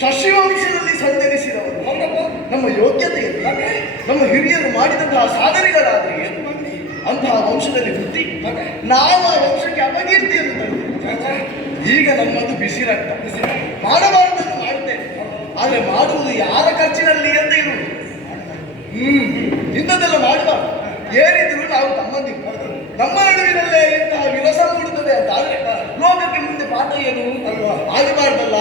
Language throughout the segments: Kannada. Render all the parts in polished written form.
ಶಶಿವಂಶದಲ್ಲಿ ಸಂಚರಿಸಿದವರು ನಮ್ಮ ಯೋಗ್ಯತೆಯಲ್ಲಿ ನಮ್ಮ ಹಿರಿಯರು ಮಾಡಿದಂತಹ ಸಾಧನೆಗಳಾದ್ರೆ ಏನು ಮಂದಿ ಅಂತಹ ವಂಶದಲ್ಲಿ ಹುಟ್ಟಿ ನಾವು ಆ ವಂಶಕ್ಕೆ ಅಪಕೀರ್ತಿಯನ್ನು ತಂದು ಈಗ ನಮ್ಮದು ಬಿಸಿ ರಕ್ತ ಮಾಡಬಾರದನ್ನು ಮಾಡುತ್ತೇವೆ. ಆದ್ರೆ ಮಾಡುವುದು ಯಾರ ಖರ್ಚಿನಲ್ಲಿ ಅಂತ ಇರುವುದು. ಇಂಥದ್ದೆಲ್ಲ ಮಾಡಬಾರ್ದು. ಏನಿದ್ರು ನಾವು ತಮ್ಮಂದಿರು ನಮ್ಮ ನಡುವಿನಲ್ಲೇ ಇಂತಹ ವಿರಸ ಮೂಡುತ್ತದೆ ಅಂತ ಆದ್ರೆ ಲೋಕಕ್ಕೆ ಮುಂದೆ ಪಾಠ ಏನು ಅಲ್ವಾ? ಆಗಬಾರ್ದಲ್ಲ.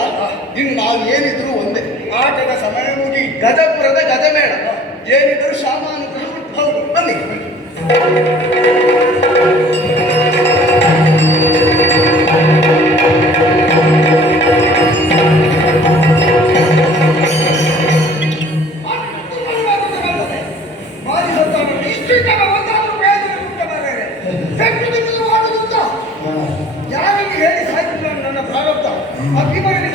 ಇನ್ನು ನಾವು ಏನಿದ್ರು ಒಂದೇ. ಆಟದ ಸಮಯ ಮುಗಿ ಗಜಪುರದ ಗಜಮೇಳ ಏನಿದ್ರು ಶಾಮಾನುಗಳು. ಹೌದು, ಬನ್ನಿ. ಯಾರಿಗೆ ಹೇಳಿ ಸಾಯ್ತಿಲ್ಲ ನನ್ನ ಪ್ರಾರಬ್ಧ. ಅಭಿಮಾನಿ